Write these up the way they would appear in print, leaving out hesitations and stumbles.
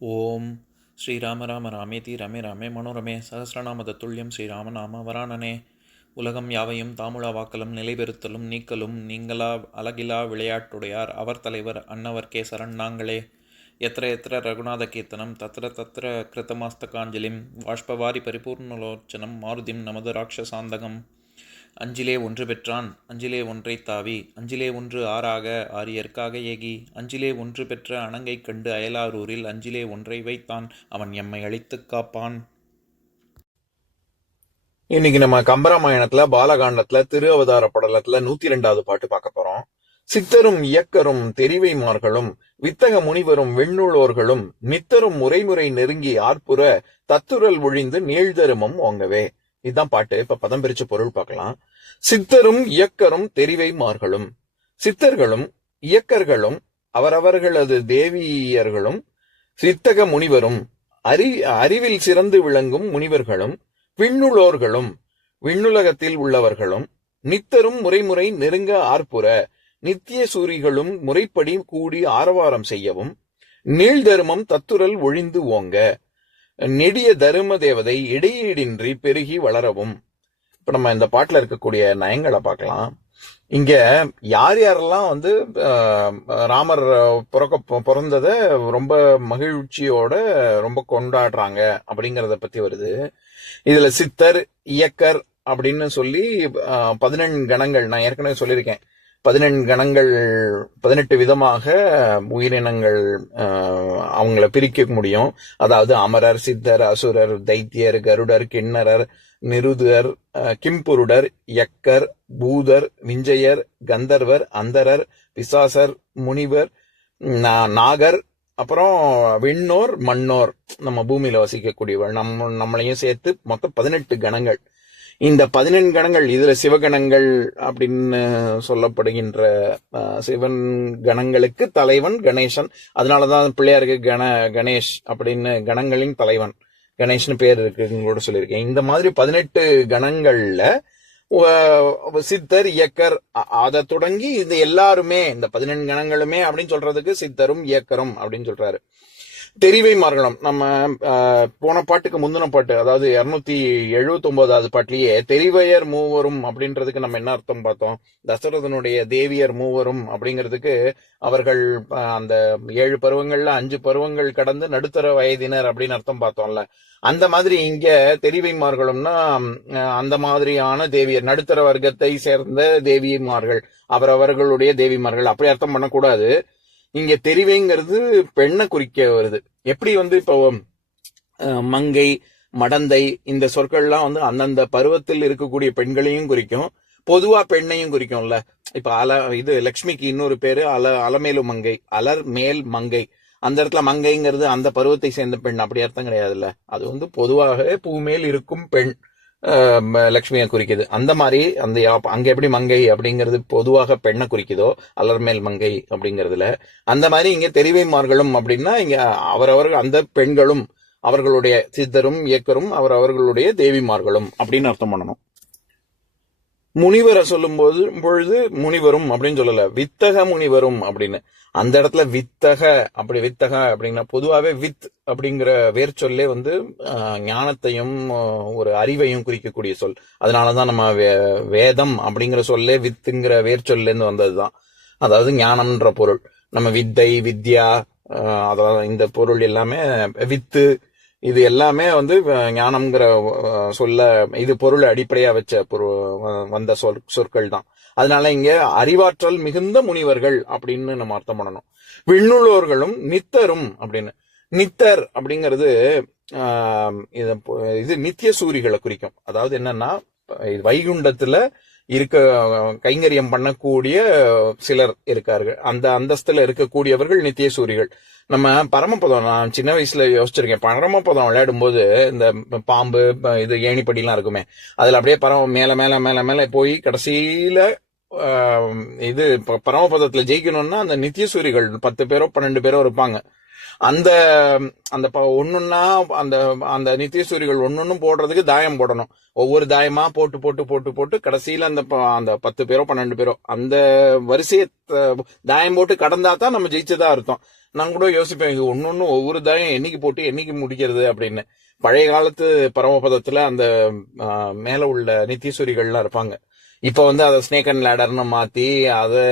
ஓம் ஸ்ரீராம ராம ராமேதி ரமே ராமே மனோரமே சகசிரநாம தத்துல்யம் ஸ்ரீராம நாம வராணனே. உலகம் யாவையும் தாமுழா வாக்கலும் நிலைபெறுத்தலும் நீக்கலும் நீங்களா அழகிலா விளையாட்டுடையார் அவர் தலைவர் அன்னவர் கேசரன் நாங்களே. எத்திர எத்திர ரகுநாத கீர்த்தனம் தத்திர தத்திர கிருத்தமாஸ்தகாஞ்சலிம் வாஷ்பவாரி பரிபூர்ணலோச்சனம் மாருதிம் நமது ராட்சசாந்தகம். அஞ்சிலே ஒன்று பெற்றான் அஞ்சிலே ஒன்றை தாவி அஞ்சிலே ஒன்று ஆறாக ஆரியர்க்காக ஏகி அஞ்சிலே ஒன்று பெற்ற அணங்கை கண்டு அயலாரூரில் அஞ்சிலே ஒன்றை வைத்தான் அவன் எம்மை அழித்துக் காப்பான். இன்னைக்கு நம்ம கம்பராமாயணத்துல பாலகாண்டத்துல திரு அவதார படலத்துல 102வது பாட்டு பார்க்க போறோம். சித்தரும் இயக்கரும் தெரிவைமார்களும் வித்தக முனிவரும் விண்ணுளோர்களும் நித்தரும் முறைமுறை நெருங்கி ஆர்ப்புற தத்துரல் ஒழிந்து நீழ்தருமம் ஓங்கவே. இதுதான் பாட்டு. இப்ப பதம் பிரிச்ச பொருள் பார்க்கலாம். சித்தரும் இயக்கரும் தெரிவைமார்களும், சித்தர்களும் இயக்கர்களும் அவரவர்களது தேவியர்களும் சித்தக முனிவரும் அறிவில் சிறந்து விளங்கும் முனிவர்களும் விண்ணுளோர்களும் விண்ணுலகத்தில் உள்ளவர்களும் நித்தரும் முறைமுறை நெருங்க ஆர்ப்புற நித்திய சூரிகளும் முறைப்படி கூடி ஆரவாரம் செய்யவும் நீழ்தருமம் தத்துரல் ஒழிந்து ஓங்க நெடிய தரும தேவதை இடையீடின்றி பெருகி வளரவும். இப்ப நம்ம இந்த பாட்டுல இருக்கக்கூடிய நயங்களை பார்க்கலாம். இங்க யார் யாரெல்லாம் ராமர் பிறந்தத ரொம்ப மகிழ்ச்சியோட ரொம்ப கொண்டாடுறாங்க அப்படிங்கறத பத்தி வருது. இதுல சித்தர் இயக்கர் அப்படின்னு சொல்லி 18 கணங்கள் நான் ஏற்கனவே சொல்லியிருக்கேன். 18 கணங்கள் 18 விதமாக உயிரினங்கள் அவங்கள பிரிக்க முடியும். அதாவது அமரர், சித்தர், அசுரர், தைத்தியர், கருடர், கிண்ணரர், நிருதர், கிம்புருடர், யக்கர், பூதர், விஞ்சயர், கந்தர்வர், அந்தரர், பிசாசர், முனிவர், நாகர், அப்புறம் விண்ணோர், மண்ணோர், நம்ம பூமியில வசிக்கக்கூடியவர், நம்மளையும் சேர்த்து மொத்தம் 18 கணங்கள். இந்த 18 கணங்கள் இதுல சிவகணங்கள் அப்படின்னு சொல்லப்படுகின்ற சிவன் கணங்களுக்கு தலைவன் கணேசன். அதனாலதான் பிள்ளையாருக்கு கணேஷ் அப்படின்னு கணங்களின் தலைவன் கணேஷ்னு பேர் இருக்குன்னு கூட சொல்லியிருக்கேன். இந்த மாதிரி 18 கணங்கள்ல சித்தர் இயக்கர் அதை தொடங்கி இது எல்லாருமே இந்த 18 கணங்களுமே அப்படின்னு சொல்றதுக்கு சித்தரும் இயக்கரும் அப்படின்னு சொல்றாரு. தெரிவைமார்களும் நம்ம போன பாட்டுக்கு முந்தின பாட்டு, அதாவது 279வது பாட்டிலேயே தெரிவையர் மூவரும் அப்படின்றதுக்கு நம்ம என்ன அர்த்தம் பார்த்தோம். தசரதனுடைய தேவியர் மூவரும் அப்படிங்கிறதுக்கு அவர்கள் அந்த 7 பருவங்கள்ல 5 பருவங்கள் கடந்து நடுத்தர வயதினர் அப்படின்னு அர்த்தம் பார்த்தோம்ல. அந்த மாதிரி இங்க தெரிவைமார்களும்னா அந்த மாதிரியான தேவியர், நடுத்தர வர்க்கத்தை சேர்ந்த தேவிமார்கள், அவரவர்களுடைய தேவிமார்கள் அப்படி அர்த்தம் பண்ணக்கூடாது. இங்க தெரிவைங்கிறது பெண்ணை குறிக்க வருது. எப்படி இப்போ மங்கை, மடந்தை இந்த சொற்கள்லாம் அந்தந்த பருவத்தில் இருக்கக்கூடிய பெண்களையும் குறிக்கும், பொதுவா பெண்ணையும் குறிக்கும்ல. இப்ப இது லக்ஷ்மிக்கு இன்னொரு பேரு அலமேலு மங்கை, அலர் மேல் மங்கை. அந்த இடத்துல மங்கைங்கிறது அந்த பருவத்தை சேர்ந்த பெண் அப்படி அர்த்தம் கிடையாதுல்ல. அது பொதுவாக பூமேல் இருக்கும் பெண் லக்ஷ்மியை குறிக்குது. அந்த மாதிரி அங்க எப்படி மங்கை அப்படிங்கிறது பொதுவாக பெண்ணை குறிக்குதோ அலர்மேல் மங்கை அப்படிங்கறதுல, அந்த மாதிரி இங்க தெரிவைமார்களும் அப்படின்னா இங்க அவரவர்கள் அந்த பெண்களும் அவர்களுடைய சித்தரும் இயக்கரும் அவரவர்களுடைய தேவிமார்களும் அப்படின்னு அர்த்தம் பண்ணணும். முனிவரை சொல்லும் பொழுது முனிவரும் அப்படின்னு சொல்லல, வித்தக முனிவரும் அப்படின்னு. அந்த இடத்துல வித்தக அப்படின்னா பொதுவாகவே வித் அப்படிங்கிற வேர்ச்சொல்லே ஞானத்தையும் ஒரு அறிவையும் குறிக்கக்கூடிய சொல். அதனாலதான் நம்ம வேதம் அப்படிங்கிற சொல்லே வித்துங்கிற வேர்ச்சொல்ல இருந்து வந்ததுதான். அதாவது ஞானம்ன்ற பொருள். நம்ம வித்தை, வித்யா, அதாவது இந்த பொருள் எல்லாமே வித்து, இது எல்லாமே ஞானம்ங்கிற சொல்ல இது பொருளை அடிப்படையா வச்ச வந்த சொற்கள் தான். அதனால இங்க அறிவாற்றல் மிகுந்த முனிவர்கள் அப்படின்னு நம்ம அர்த்தம் பண்ணணும். விண்ணுள்ளோர்களும் நித்தரும் அப்படின்னு. நித்தர் அப்படிங்கிறது இது நித்திய சூரிகளை குறிக்கும். அதாவது என்னன்னா வைகுண்டத்துல இருக்க கைங்கரியம் பண்ணக்கூடிய சிலர் இருக்கார்கள். அந்த அந்தஸ்துல இருக்கக்கூடியவர்கள் நித்திய சூரிகள். நம்ம பரமபதம், நான் சின்ன வயசுல யோசிச்சிருக்கேன், பரமபதம் விளையாடும் போது இந்த பாம்பு இது ஏணிப்படிலாம் இருக்குமே, அதுல அப்படியே மேல மேல மேல மேல போய் கடைசியில இது பரமபதத்துல ஜெயிக்கணும்னா அந்த நித்திய சூரிகள் 10 பேரோ 12 பேரோ இருப்பாங்க. அந்த அந்த ஒன்னொன்னா அந்த அந்த நித்தியசூரிகள் ஒன்னொன்னும் போடுறதுக்கு தாயம் போடணும். ஒவ்வொரு தாயமா போட்டு போட்டு போட்டு போட்டு கடைசியில அந்த 10 பேரோ 12 பேரோ அந்த வரிசையை தாயம் போட்டு கடந்தா தான் நம்ம ஜெயிச்சதா அர்த்தம். நான் கூட யோசிப்பேன், இது ஒன்னொன்னு ஒவ்வொரு தாயம் என்னைக்கு போட்டு என்னைக்கு முடிக்கிறது அப்படின்னு. பழைய காலத்து பரமபதத்துல அந்த மேல உள்ள நித்தியசூரிகள்லாம் இருப்பாங்க. இப்ப அதை ஸ்னேக் அண்ட் லேடர்னு மாத்தி அதை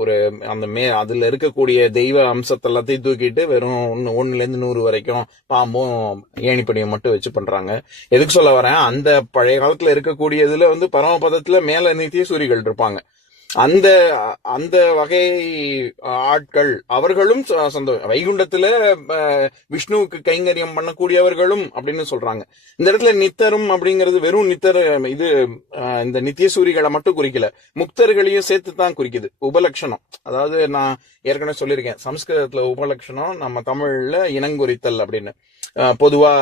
ஒரு அந்த அதுல இருக்கக்கூடிய தெய்வ அம்சத்தை எல்லாத்தையும் தூக்கிட்டு வெறும் 1ல இருந்து 100 வரைக்கும் பாம்பும் ஏணிப்படியும் மட்டும் வச்சு பண்றாங்க. எதுக்கு சொல்ல வரேன், அந்த பழைய காலத்துல இருக்கக்கூடியதுல பரமபதத்துல மேல நித்தியசூரிகள் இருப்பாங்க. அந்த அந்த வகை ஆட்கள் அவர்களும் வைகுண்டத்துல விஷ்ணுவுக்கு கைங்கரியம் பண்ணக்கூடியவர்களும் அப்படின்னு சொல்றாங்க. இந்த இடத்துல நித்தரும் அப்படிங்கிறது வெறும் நித்தர் இது இந்த நித்தியசூரிகளை மட்டும் குறிக்கல, முக்தர்களையும் சேர்த்து தான் குறிக்குது. உபலட்சணம், அதாவது நான் ஏற்கனவே சொல்லியிருக்கேன், சமஸ்கிருதத்துல உபலட்சணம், நம்ம தமிழ்ல இனங்குறித்தல் அப்படின்னு. பொதுவா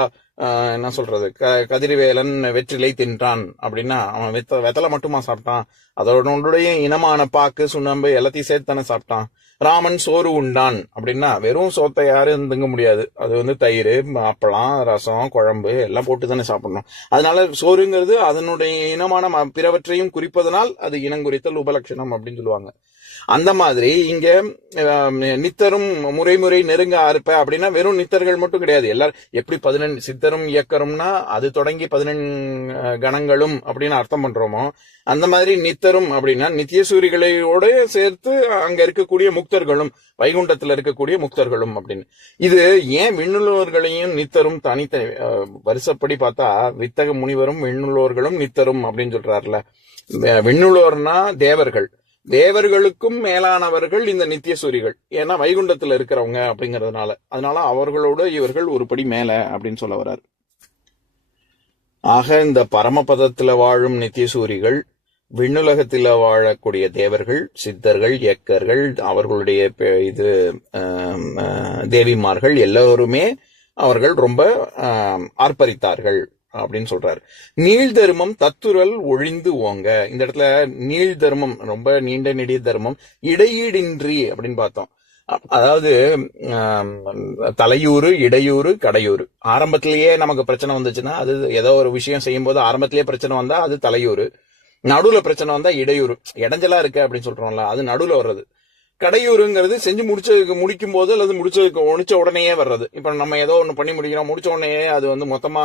என்ன சொல்றது, கதிர்வேலன் வெற்றிலை தின்றான் அப்படின்னா அவன் வெத்தலை மட்டுமா சாப்பிட்டான், அதோடைய இனமான பாக்கு சுண்ணாம்பு எல்லாத்தையும் சேர்த்து தானே சாப்பிட்டான். ராமன் சோறு உண்டான் அப்படின்னா வெறும் சோத்தை யாரும் திங்க முடியாது, அது தயிர் அப்பளம் ரசம் குழம்பு எல்லாம் போட்டு தானே சாப்பிடணும். அதனால சோறுங்கிறது அதனுடைய இனமான பிறவற்றையும் குறிப்பதனால் அது இனங்குறித்தல் உபலட்சணம் அப்படின்னு சொல்லுவாங்க. அந்த மாதிரி இங்க நித்தரும் முறை நெருங்க அறுப்ப அப்படின்னா வெறும் நித்தர்கள் மட்டும் கிடையாது, எல்லாரும் எப்படி 11 சித்தரும் இயக்கரும்னா அது தொடங்கி 11 கணங்களும் அப்படின்னு அர்த்தம் பண்றோமோ, அந்த மாதிரி நித்தரும் அப்படின்னா நித்தியசூரிகளோட சேர்த்து அங்க இருக்கக்கூடிய முக்தர்களும், வைகுண்டத்துல இருக்கக்கூடிய முக்தர்களும் அப்படின்னு. இது ஏன் விண்ணுள்ளவர்களையும் நித்தரும் தனித்தனி வருஷப்படி பார்த்தா வித்தக முனிவரும் விண்ணுள்ளவர்களும் நித்தரும் அப்படின்னு சொல்றாருல. விண்ணுள்ளோர்னா தேவர்கள், தேவர்களுக்கும் மேலானவர்கள் இந்த நித்தியசூரிகள், ஏன்னா வைகுண்டத்துல இருக்கிறவங்க அப்படிங்கறதுனால. அதனால அவர்களோட இவர்கள் ஒரு படி மேல அப்படின்னு சொல்ல வர்றாரு. ஆக இந்த பரமபதத்துல வாழும் நித்தியசூரிகள், விண்ணுலகத்துல வாழக்கூடிய தேவர்கள், சித்தர்கள், இயக்கர்கள், அவர்களுடைய இது தேவிமார்கள் எல்லோருமே அவர்கள் ரொம்ப ஆர்ப்பரித்தார்கள் அப்படின்னு சொல்றாரு. நீள் தர்மம் தத்துரல் ஒழிந்து ஓங்க. இந்த இடத்துல நீள் தர்மம் ரொம்ப நீண்ட நெடிய தர்மம், இடையீடின்றி அப்படின்னு பார்த்தோம். அதாவது தலையூறு, இடையூறு, கடையூறு. ஆரம்பத்திலேயே நமக்கு பிரச்சனை வந்துச்சுன்னா, அது ஏதோ ஒரு விஷயம் செய்யும் போது ஆரம்பத்திலேயே பிரச்சனை வந்தா அது தலையூறு, நடுவுல பிரச்சனை வந்தா இடையூறு. இடைஞ்சலா இருக்கு அப்படின்னு சொல்றோம்ல, அது நடுவுல வர்றது. கடையூறுங்கிறது செஞ்சு முடிக்கும் போது அல்லது முடிச்ச உடனேயே வர்றது. இப்ப நம்ம ஏதோ ஒண்ணு பண்ணி முடிக்கிறோம், முடிச்ச உடனே அது மொத்தமா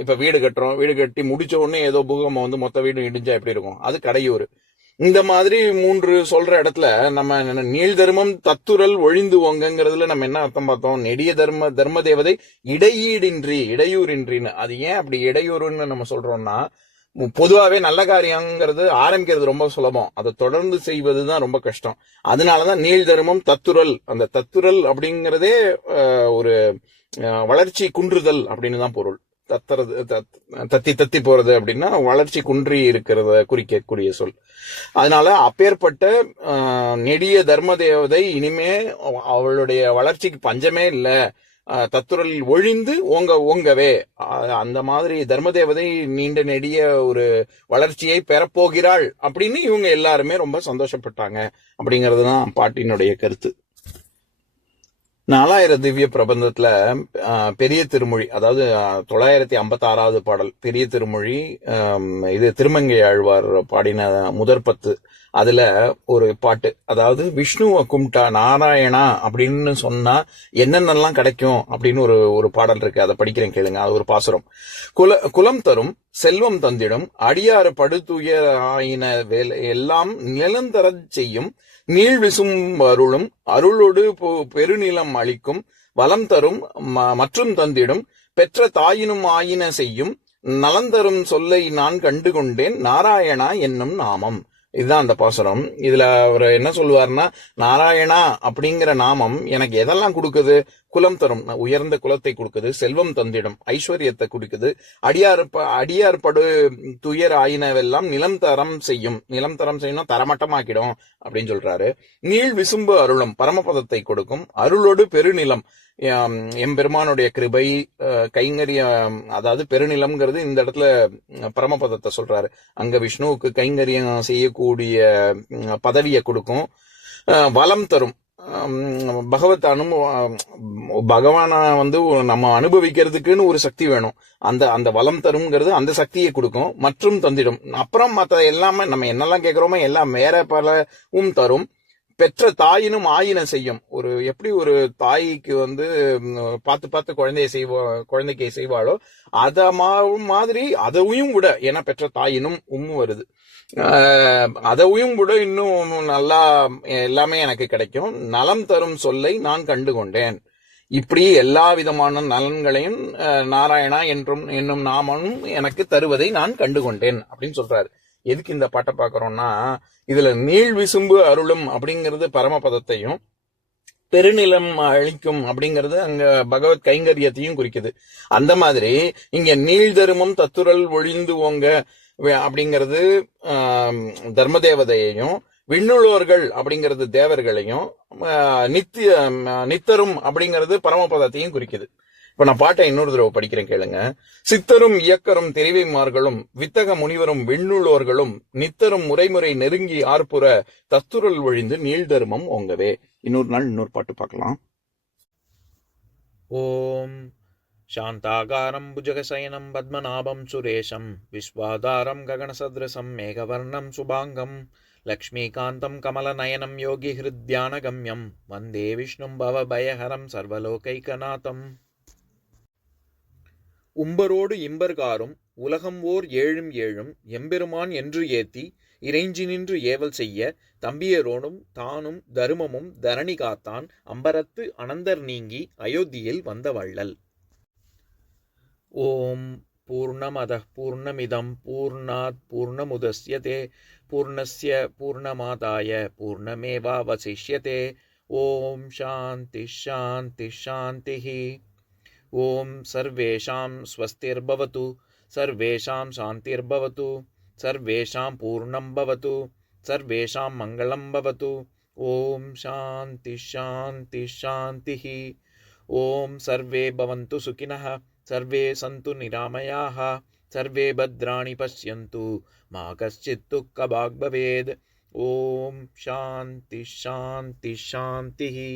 இப்ப வீடு கட்டுறோம், வீடு கட்டி முடிச்ச உடனே ஏதோ பூகம்பம் மொத்த வீடு இடிஞ்சா எப்படி இருக்கும், அது கடையூறு. இந்த மாதிரி 3 சொல்ற இடத்துல நம்ம நீள் தர்மம் தத்துரல் ஒழிந்து ஓங்கிறதுல நம்ம என்ன அர்த்தம் பார்த்தோம், நெடிய தர்ம தேவதை இடையீடின்றி, இடையூறின்றின்னு. அது ஏன் அப்படி இடையூறுன்னு நம்ம சொல்றோம்னா, பொதுவாவே நல்ல காரியங்கிறது ஆரம்பிக்கிறது ரொம்ப சுலபம், அதை தொடர்ந்து செய்வதுதான் ரொம்ப கஷ்டம். அதனாலதான் நீள் தர்மம் தத்துரல், அந்த தத்துரல் அப்படிங்கிறதே ஒரு வளர்ச்சி குன்றுதல் அப்படின்னு தான் பொருள். தத்தி போறது அப்படின்னா வளர்ச்சி குன்றி இருக்கிறத குறிக்கக்கூடிய சொல். அதனால அப்பேற்பட்ட நெடிய தர்ம தேவதை இனிமே அவளுடைய வளர்ச்சிக்கு பஞ்சமே இல்ல, தத்துரல் ஒழிந்து ஓங்கவே, அந்த மாதிரி தர்மதேவதை நீண்ட நெடிய ஒரு வளர்ச்சியை பெறப்போகிறாள் அப்படின்னு இவங்க எல்லாருமே ரொம்ப சந்தோஷப்பட்டாங்க அப்படிங்கறதுதான் பாட்டினுடைய கருத்து. 4000 திவ்ய பிரபந்தத்துல பெரிய திருமொழி, அதாவது 956வது பாடல் பெரிய திருமொழி, இது திருமங்கை ஆழ்வார் பாடின முதற் 10. அதுல ஒரு பாட்டு, அதாவது விஷ்ணுவை கும்பிட்டா நாராயணா அப்படின்னு சொன்னா என்னென்னலாம் கிடைக்கும் அப்படின்னு ஒரு பாடல் இருக்கு, அதை படிக்கிறேன் கேளுங்க. அது ஒரு பாசுரம். குலம் தரும் செல்வம் தந்திடும் அடியாறு படுத்துய ஆயின வேலை எல்லாம் நிலந்தரச் செய்யும் நீள் விசும் அருளும் அருளோடு பெருநிலம் அளிக்கும் வலம் தரும் மற்றும் தந்திடும் பெற்ற தாயினும் ஆயின செய்யும் நலந்தரும் சொல்லை நான் கண்டு கொண்டேன் நாராயணா என்னும் நாமம். இதுதான் அந்த பாசுரம். இதுல அவர் என்ன சொல்லுவார்னா, நாராயணா அப்படிங்கிற நாமம் எனக்கு எதெல்லாம் கொடுக்குது, குலம் தரும், உயர்ந்த குலத்தை கொடுக்குது, செல்வம் தந்திடும் ஐஸ்வர்யத்தை கொடுக்குது, அடியார் படு துயர் ஆயினவெல்லாம் நிலம் தரம் செய்யணும், தரமட்டமாக்கிடும் அப்படின்னு சொல்றாரு. நீள் விசும்பு அருளும் பரமபதத்தை கொடுக்கும், அருளோடு பெருநிலம் எம்பெருமானுடைய கிருபை கைங்கரிய, அதாவது பெருநிலம்ங்கிறது இந்த இடத்துல பரமபதத்தை சொல்றாரு. அங்க விஷ்ணுவுக்கு கைங்கரியம் செய்யக்கூடிய பதவியை கொடுக்கும். வலம் தரும், பகவத் பகவானை நம்ம அனுபவிக்கிறதுக்குன்னு ஒரு சக்தி வேணும். அந்த அந்த வளம் தரும்ங்கிறது அந்த சக்தியை கொடுக்கும் மற்றும் தந்திடும். அப்புறம் மற்ற எல்லாமே நம்ம என்னெல்லாம் கேட்கிறோமோ எல்லாம் வேற பலவும் தரும். பெற்ற தாயினும் ஆயின செய்யும். எப்படி ஒரு தாய்க்கு பார்த்து பார்த்து குழந்தைக்கு செய்வாளோ அத மாதிரி அதையும் விட, ஏன்னா பெற்ற தாயினும் வருது, அதையும் விட இன்னும் நல்லா எல்லாமே எனக்கு கிடைக்கும். நலம் தரும் சொல்லை நான் கண்டு கொண்டேன். இப்படி எல்லா விதமான நலன்களையும் நாராயணா என்னும் நாமனும் எனக்கு தருவதை நான் கண்டு கொண்டேன் அப்படின்னு சொல்றாரு. எதுக்கு இந்த பாட்டை பாக்குறோம்னா, இதுல நீள் விசும்பு அருளும் அப்படிங்கிறது பரமபதத்தையும், பெருநிலம் அழிக்கும் அப்படிங்கிறது அங்க பகவத் கைங்கரியத்தையும் குறிக்குது. அந்த மாதிரி இங்க நீள்தருமம் தத்துரல் ஒழிந்து ஓங்க அப்படிங்கிறது தர்மதேவதையையும், விண்ணுளோர்கள் அப்படிங்கிறது தேவர்களையும், நித்தரும் அப்படிங்கிறது பரமபதத்தையும் குறிக்குது. இப்ப நான் பாட்டை இன்னொரு தடவை படிக்கிறேன், கேளுங்க. சித்தரும் இயக்கரும் தெரிவைமார்களும் வித்தக முனிவரும் விண்ணுளோர்களும் நித்தரும் முறைமுறை நெருங்கி ஆர்ப்புற தத்துரல் ஒழிந்து நீள்தருமம் ஓங்கவே. இன்னொரு நாள் இன்னொரு பாட்டு பார்க்கலாம். ஓம் சாந்தாகாரம் புஜகசயனம் பத்மநாபம் சுரேஷம் விஸ்வாதாரம் ககனசத்ரசம் மேகவர்ணம் சுபாங்கம் லக்ஷ்மீகாந்தம் கமலநயனம் யோகி ஹிருத்யானகம்யம் வந்தே விஷ்ணும் பவபயஹரம் சர்வலோகைகநாதம். உம்பரோடு இம்பர்காரும் உலகம் ஓர் ஏழும் ஏழும் எம்பெருமான் என்று ஏத்தி இறைஞ்சி நின்று ஏவல் செய்ய தம்பியரோடும் தானும் தருமமும் தரணி காத்தான் அம்பரத்து அனந்தர் நீங்கி அயோத்தியில் வந்த வள்ளல். ஓம் பூர்ணமத பூர்ணமிதம் பூர்ணாத் பூர்ணமுதஸ்யதே பூர்ணஸ்ய பூர்ணமாதாய பூர்ணமேவாவசிஷ்யதே. ஓம் சாந்தி சாந்தி சாந்திஹி. ஓம் சர்வேஷாம் ஸ்வஸ்திர்பவது சர்வேஷாம் சாந்திர்பவது சர்வேஷாம் பூர்ணம் பவது சர்வேஷாம் மங்களம் பவது. ஓம் சாந்தி சாந்தி சாந்திஹி. ஓம் சர்வே பவந்து சுகினः சர்வே சந்து நிராமயாः சர்வே பத்ராணி பஷ்யந்து மா கஷ்சித் துக்கபாக் பவேத். ஓம் சாந்தி சாந்தி சாந்திஹி.